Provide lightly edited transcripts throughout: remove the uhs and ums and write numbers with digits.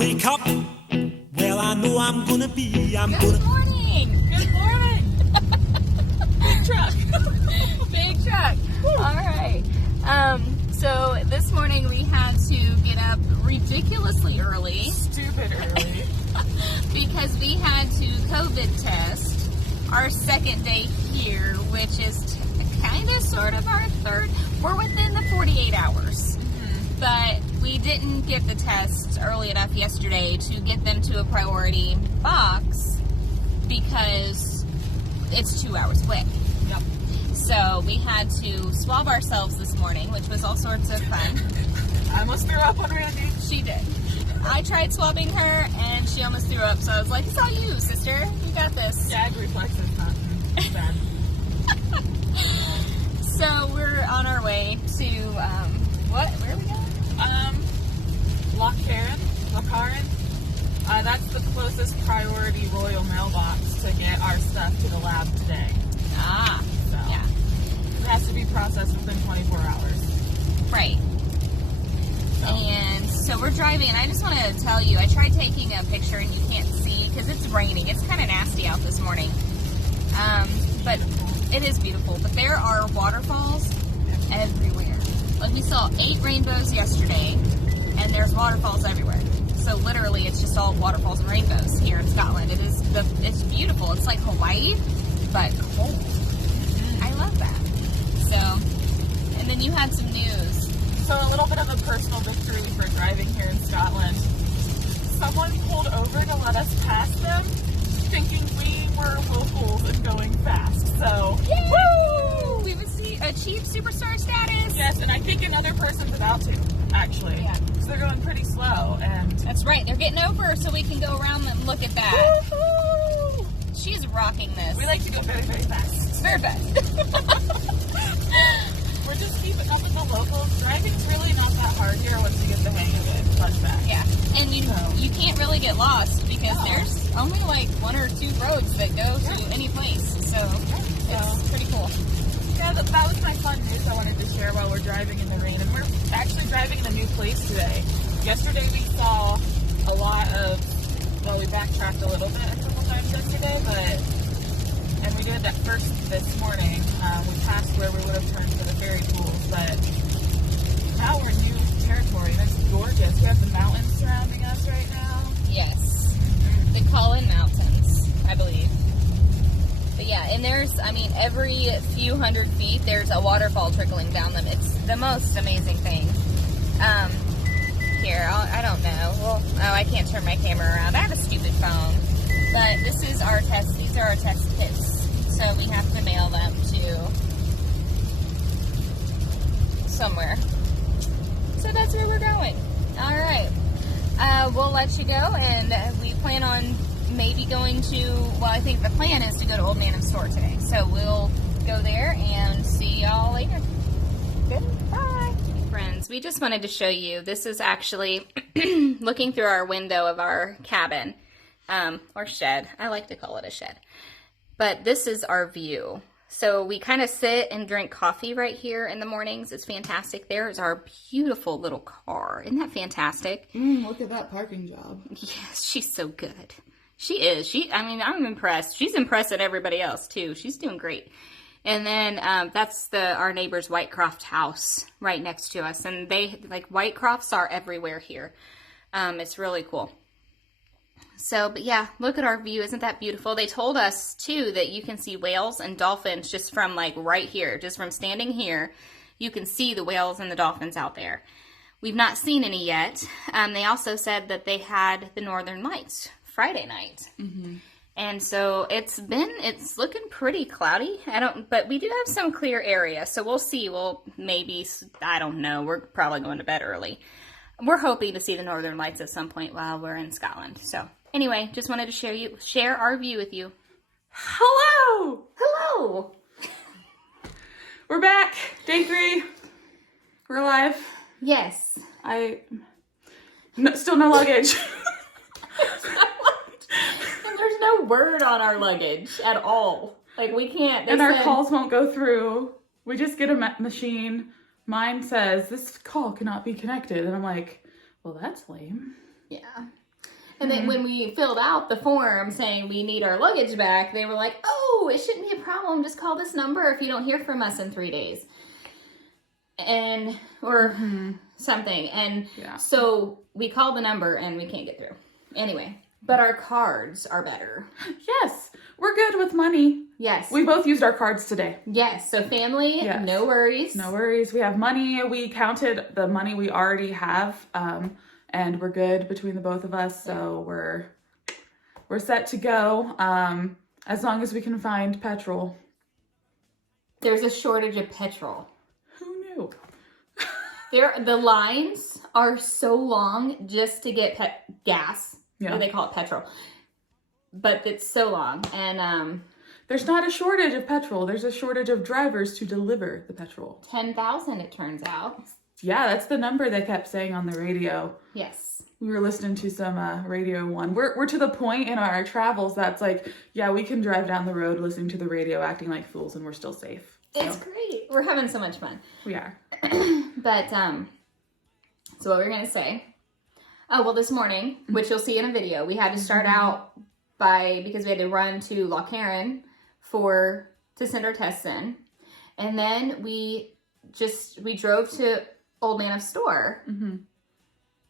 wake up, well, I know I'm gonna be, Good morning. Good morning. Big truck. Big truck. All right. So this morning we had to get up ridiculously early. Stupid early. Because we had to COVID test our second day here, which is kind of sort of our third. We're within the 48 hours. But we didn't get the test early enough yesterday to get them to a priority box because it's 2 hours away. Yep. So we had to swab ourselves this morning, which was all sorts of fun. I almost threw up on Randy. She did. I tried swabbing her, and she almost threw up. So I was like, it's all you, sister. You got this. Gag reflexes, not bad. So we're on our way to, where are we going? Lockhart. That's the closest priority Royal mailbox to get our stuff to the lab today. Ah, So yeah. it has to be processed within 24 hours. Right. And so we're driving, and I just want to tell you, I tried taking a picture, and you can't see because it's raining. It's kind of nasty out this morning. But it is beautiful. But there are waterfalls everywhere. Like we saw 8 rainbows yesterday, and there's waterfalls everywhere. So literally, it's just all waterfalls and rainbows here in Scotland. It's beautiful. It's like Hawaii, but cold. I love that. So, and then you had some news. So a little bit of a personal victory for driving here in Scotland. Someone pulled over to let us pass them, thinking we were locals and going fast. So, Yay! Woo! We would achieve superstar status. Yes, and I think another person's about to, actually. Yeah. So they're going pretty slow, and That's right. They're getting over so we can go around and look at that. woohoo! She's rocking this. We like to go very, very fast. Very fast. We're just keeping up with the locals. Driving's really not that hard here once you get the hang of it. But that. Yeah, and you can't really get lost because there's only like 1 or 2 roads that go to any place. So it's pretty cool. Yeah, that was my fun news I wanted to share while we're driving in the rain. And we're actually driving in a new place today. Yesterday we saw a lot of, we backtracked a little bit a couple times yesterday, and we did that first this morning. We passed where we would have turned for the ferry pools, but now we're in new territory, and it's gorgeous. We have the mountains surrounding us right now. Yes, the Cullen Mountains, I believe. But yeah, and there's, every few hundred feet, there's a waterfall trickling down them. It's the most amazing thing. I don't know. Well, I can't turn my camera around. I have a stupid phone. But this is our test. These are our test kits. So we have to mail them to somewhere. So that's where we're going. All right. We'll let you go, and we plan on maybe going to, I think the plan is to go to Old Manham's store today. So we'll go there and see y'all later. Goodbye. Friends, we just wanted to show you, this is actually looking through our window of our cabin, or shed. I like to call it a shed. But this is our view. So we kind of sit and drink coffee right here in the mornings. It's fantastic. There is our beautiful little car. Isn't that fantastic? Look at that parking job. Yes, she's so good. She is. I'm impressed. She's impressing everybody else, too. She's doing great. And then that's our neighbor's Whitecroft house right next to us. And Whitecrofts are everywhere here. It's really cool. So, but yeah, look at our view. Isn't that beautiful? They told us, too, that you can see whales and dolphins just from, right here. Just from standing here, you can see the whales and the dolphins out there. We've not seen any yet. They also said that they had the Northern Lights Friday night. Mm-hmm. And so it's looking pretty cloudy. But we do have some clear area. So we'll see. Maybe, I don't know. We're probably going to bed early. We're hoping to see the Northern Lights at some point while we're in Scotland. So anyway, just wanted to share our view with you. Hello! Hello! We're back. Day 3. We're alive. Yes. Still no luggage. And there's no word on our luggage at all. We can't. And our calls won't go through. We just get a machine. Mine says, this call cannot be connected. And I'm like, well, that's lame. Yeah. And then when we filled out the form saying we need our luggage back, they were like, oh, it shouldn't be a problem. Just call this number if you don't hear from us in 3 days. Or something. And so we called the number and we can't get through. Anyway, but our cards are better. Yes, we're good with money. Yes. We both used our cards today. Yes, so family, no worries. No worries. We have money. We counted the money we already have, and we're good between the both of us. So we're set to go, as long as we can find petrol. There's a shortage of petrol. Who knew? The lines are so long just to get gas. Yeah. Or they call it petrol. But it's so long. And there's not a shortage of petrol. There's a shortage of drivers to deliver the petrol. 10,000, it turns out. Yeah, that's the number they kept saying on the radio. Yes. We were listening to some Radio 1. We're to the point in our travels that's like, yeah, we can drive down the road listening to the radio, acting like fools, and we're still safe. So. It's great. We're having so much fun. We are. But, so what we were going to say. Oh, well, this morning, which you'll see in a video, we had to start out because we had to run to Loch Heron to send our tests in. And then we drove to Old Man of Store. Mm-hmm.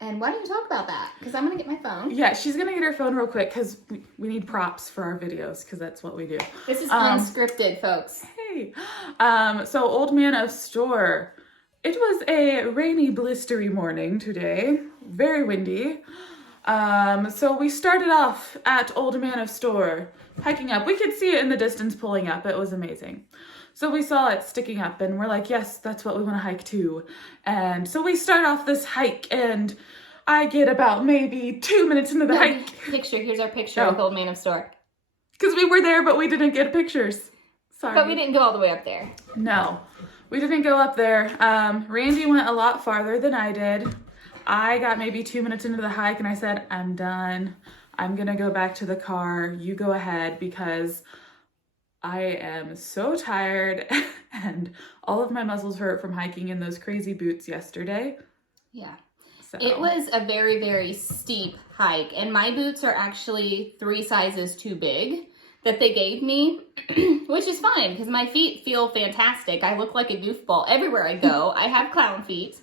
And why don't you talk about that? Because I'm going to get my phone. Yeah, she's going to get her phone real quick because we need props for our videos because that's what we do. This is unscripted, folks. Hey. So Old Man of Store. It was a rainy, blistery morning today. Very windy. So we started off at Old Man of Store, hiking up. We could see it in the distance pulling up. It was amazing. So we saw it sticking up and we're like, yes, that's what we want to hike to. And so we start off this hike and I get about maybe 2 minutes into the hike. Here's our picture with Old Man of Store. Because we were there, but we didn't get pictures. Sorry. But we didn't go all the way up there. No, we didn't go up there. Randy went a lot farther than I did. I got maybe 2 minutes into the hike and I said, I'm done. I'm going to go back to the car. You go ahead because I am so tired and all of my muscles hurt from hiking in those crazy boots yesterday. Yeah. So. It was a very, very steep hike and my boots are actually 3 sizes too big that they gave me, which is fine because my feet feel fantastic. I look like a goofball everywhere I go. I have clown feet.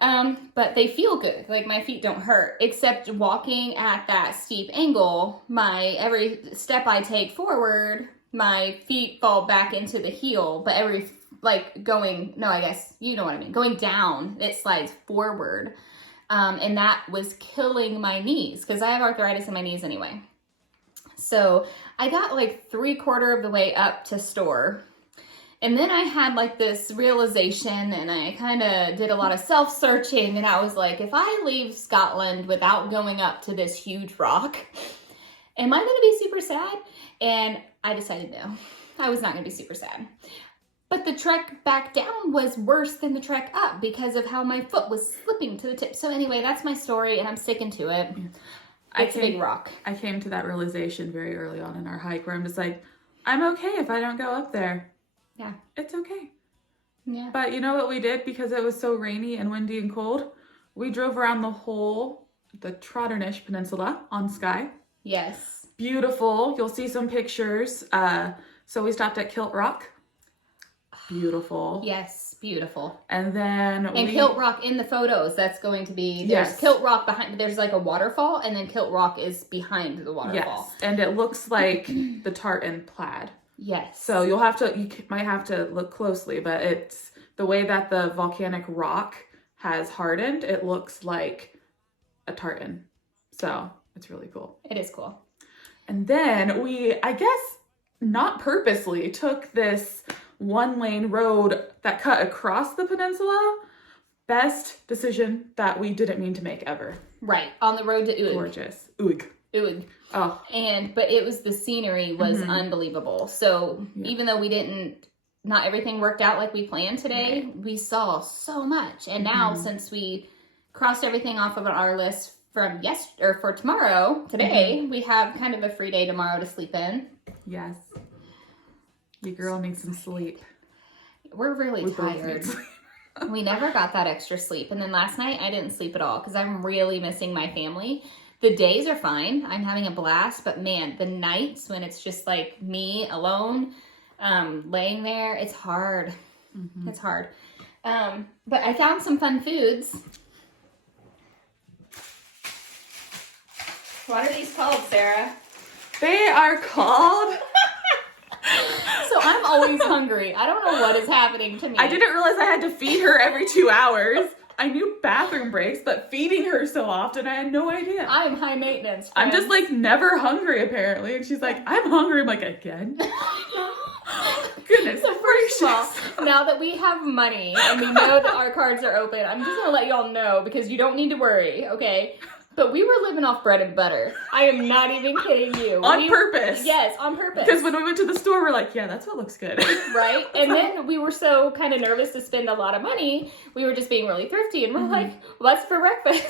But they feel good. Like my feet don't hurt, except walking at that steep angle, every step I take forward, my feet fall back into the heel, but going down, it slides forward. And that was killing my knees because I have arthritis in my knees anyway. So I got like 3/4 of the way up to store. And then I had like this realization and I kind of did a lot of self-searching and I was like, if I leave Scotland without going up to this huge rock, am I going to be super sad? And I decided no, I was not going to be super sad. But the trek back down was worse than the trek up because of how my foot was slipping to the tip. So anyway, that's my story and I'm sticking to it. It's a big rock. I came to that realization very early on in our hike where I'm just like, I'm okay if I don't go up there. Yeah. It's okay. Yeah. But you know what we did because it was so rainy and windy and cold? We drove around the Trotternish Peninsula on Skye. Yes. Beautiful. You'll see some pictures. So we stopped at Kilt Rock. Beautiful. Yes, beautiful. And then Kilt Rock in the photos, that's going to be, there's Kilt Rock behind, there's like a waterfall, and then Kilt Rock is behind the waterfall. Yes, and it looks like the Tartan Plaid. Yes. So you might have to look closely, but it's the way that the volcanic rock has hardened, it looks like a tartan. So it's really cool. It is cool. And then we, I guess, not purposely took this 1-lane road that cut across the peninsula. Best decision that we didn't mean to make ever. Right. On the road to Uig. Gorgeous. Uig. Oh. But the scenery was unbelievable. So even though not everything worked out like we planned today, we saw so much. And now since we crossed everything off of our list for tomorrow, today, we have kind of a free day tomorrow to sleep in. Yes. Your girl needs some sleep. We're really tired. We never got that extra sleep. And then last night I didn't sleep at all because I'm really missing my family. The days are fine. I'm having a blast, but man, the nights when it's just like me alone, laying there, it's hard. Mm-hmm. It's hard. But I found some fun foods. What are these called, Sarah? They are called... So I'm always hungry. I don't know what is happening to me. I didn't realize I had to feed her every 2 hours. I knew bathroom breaks, but feeding her so often, I had no idea. I'm high maintenance, friends. I'm just like never hungry apparently. And she's like, I'm hungry. I'm like, again? Goodness so first of all, now that we have money and we know that our cards are open, I'm just going to let y'all know because you don't need to worry, okay? But we were living off bread and butter. I am not even kidding you. On purpose. Yes, on purpose. Because when we went to the store, we're like, yeah, that's what looks good. Right? And then we were so kind of nervous to spend a lot of money. We were just being really thrifty. And we're like, what's for breakfast?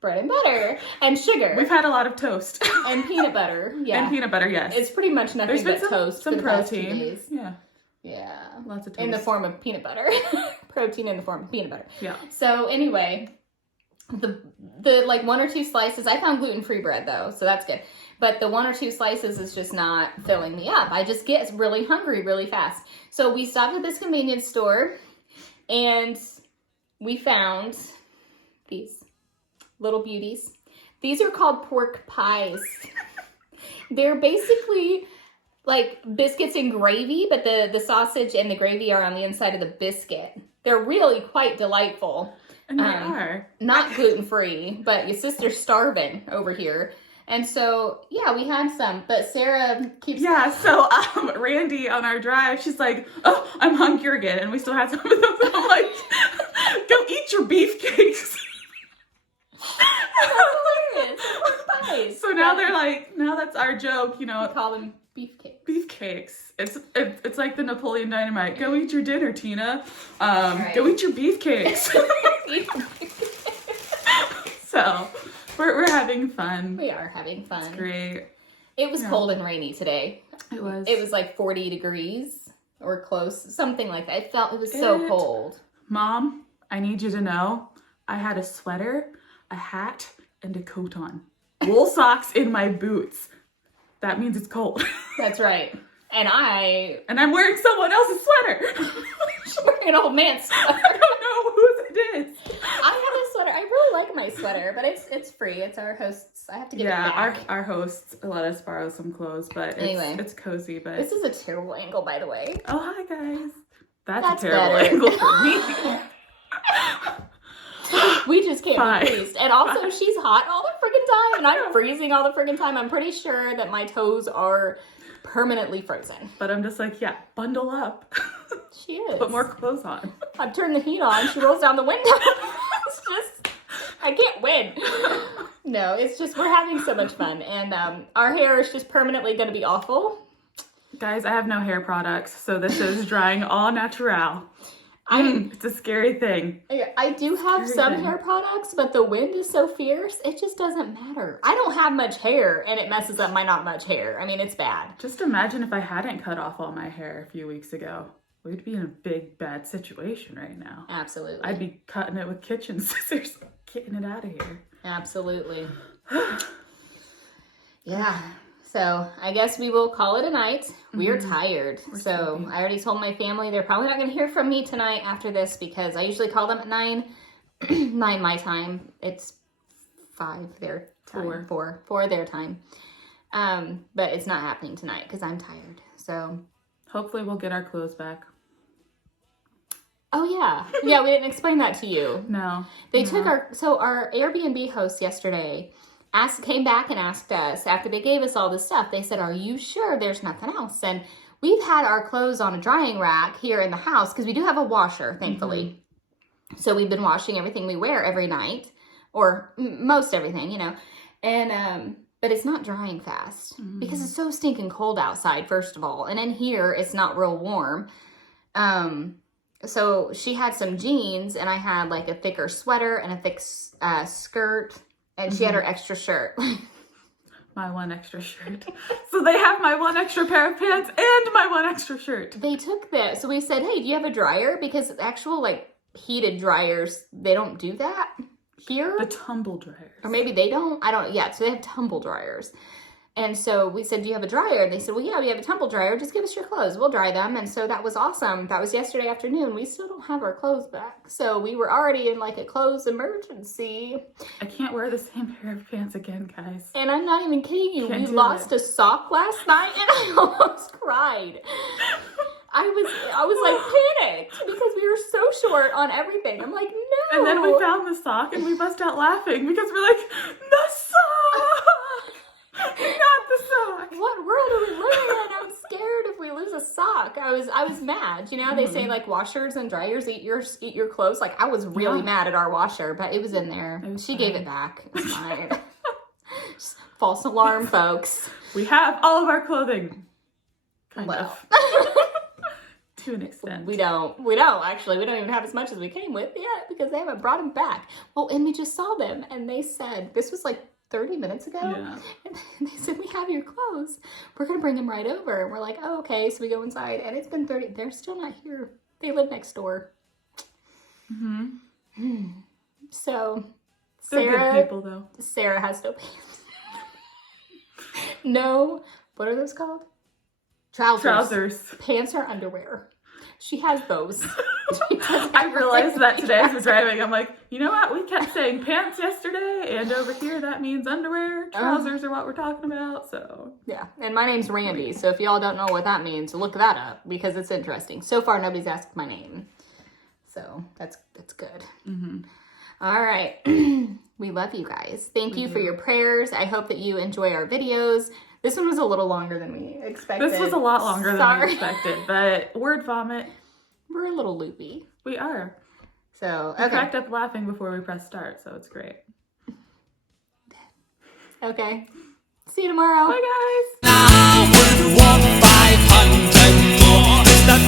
Bread and butter. And sugar. We've had a lot of toast. And peanut butter. Yeah. And peanut butter, yes. It's pretty much nothing but toast some for the protein. past 2 days. Yeah. Yeah. Lots of toast. In the form of peanut butter. Protein in the form of peanut butter. Yeah. So anyway... The like 1 or 2 slices, I found gluten-free bread though, so that's good. But the 1 or 2 slices is just not filling me up. I just get really hungry really fast. So we stopped at this convenience store and we found these little beauties. These are called pork pies. They're basically like biscuits and gravy, but the sausage and the gravy are on the inside of the biscuit. They're really quite delightful. And they are. Not gluten-free, but your sister's starving over here. And so, yeah, we had some, but Sarah keeps... Yeah, so Randi on our drive, she's like, oh, I'm hungry again. And we still had some of those. I'm like, go eat your beefcakes. That's hilarious. So now they're like, now that's our joke, you know. We call them beefcakes. Beefcakes. It's like the Napoleon Dynamite. Go eat your dinner, Tina. Right. Go eat your beefcakes. So we're having fun. We are having fun. It's great. It was cold and rainy today. It was. It was like 40 degrees or close, something like that. It was so cold. Mom, I need you to know, I had a sweater, a hat, and a coat on. Wool socks in my boots. That means it's cold. That's right. And I'm wearing someone else's sweater. She's wearing an old man's sweater. I don't know whose it is. I have a sweater. I really like my sweater, but it's free. It's our host's. I have to give it back. our hosts let us borrow some clothes, but anyway, it's cozy. But this is a terrible angle, by the way. Oh, hi guys. That's a terrible better. angle for me. We just can't be pleased. And also, she's hot all the friggin' time, and I'm freezing all the friggin' time. I'm pretty sure that my toes are permanently frozen. But I'm just like, yeah, bundle up. She is. Put more clothes on. I've turned the heat on. She rolls down the window. It's just, I can't win. No, it's just, we're having so much fun. And our hair is just permanently going to be awful. Guys, I have no hair products, so this is drying all natural. It's a scary thing. I do have some hair products, but the wind is so fierce, it just doesn't matter. I don't have much hair, and it messes up my not much hair. I mean, it's bad. Just imagine if I hadn't cut off all my hair a few weeks ago. We'd be in a big, bad situation right now. Absolutely. I'd be cutting it with kitchen scissors, getting it out of here. Absolutely. Yeah. So I guess we will call it a night. We are tired. We're sleepy. I already told my family they're probably not going to hear from me tonight after this because I usually call them at 9. 9 my time. It's 5 their time. 4 their time. But it's not happening tonight because I'm tired. So hopefully we'll get our clothes back. Oh yeah. Yeah, we didn't explain that to you. No. They took our Airbnb host yesterday came back and asked us after they gave us all this stuff. They said, are you sure there's nothing else? And we've had our clothes on a drying rack here in the house because we do have a washer, thankfully. So we've been washing everything we wear every night, or most everything, you know. And but it's not drying fast because it's so stinking cold outside, first of all. And in here, it's not real warm. So she had some jeans, and I had like a thicker sweater and a thick skirt. And she had her extra shirt. My one extra shirt. So they have my one extra pair of pants and my one extra shirt. They took that. So we said, hey, do you have a dryer? Because actual like heated dryers, they don't do that. here. The tumble dryers. Or maybe they don't. I don't. Yeah, so they have tumble dryers. And so we said, do you have a dryer? And they said, well, yeah, we have a tumble dryer. Just give us your clothes. We'll dry them. And so that was awesome. That was yesterday afternoon. We still don't have our clothes back. So we were already in like a clothes emergency. I can't wear the same pair of pants again, guys. And I'm not even kidding you. Can't We do lost it. a sock last night and I almost cried. I was like panicked because we were so short on everything. I'm like, no. And then we found the sock and we bust out laughing because we're like, the sock! Not the sock! What world are we living in? I'm scared if we lose a sock. I was mad. You know, they say like washers and dryers eat your clothes. Like I was really mad at our washer, but it was in there. She gave it back. It's fine. Just false alarm, folks. We have all of our clothing. Kind of. To an extent. We don't actually. We don't even have as much as we came with yet because they haven't brought them back. Well, and we just saw them and they said, this was like 30 minutes ago. Yeah. And they said, we have your clothes. We're going to bring them right over. And we're like, oh, okay. So we go inside and it's been 30. They're still not here. They live next door. So They're Sarah, good people, though. Sarah has no pants. No, what are those called? Trousers. Pants are underwear. She has those. I realized that today as we're driving. I'm like, you know what? We kept saying pants yesterday, and over here that means underwear. Trousers are what we're talking about, so. Yeah, and my name's Randy, so if y'all don't know what that means, look that up, because it's interesting. So far, nobody's asked my name. So, that's good. All right. We love you guys. Thank you for your prayers. I hope that you enjoy our videos. This one was a little longer than we expected. This was a lot longer than we expected, but word vomit. We're a little loopy. We are. So, We okay. cracked up laughing before we pressed start, so it's great. Okay. See you tomorrow. Bye, guys. I would walk 500 more. It's the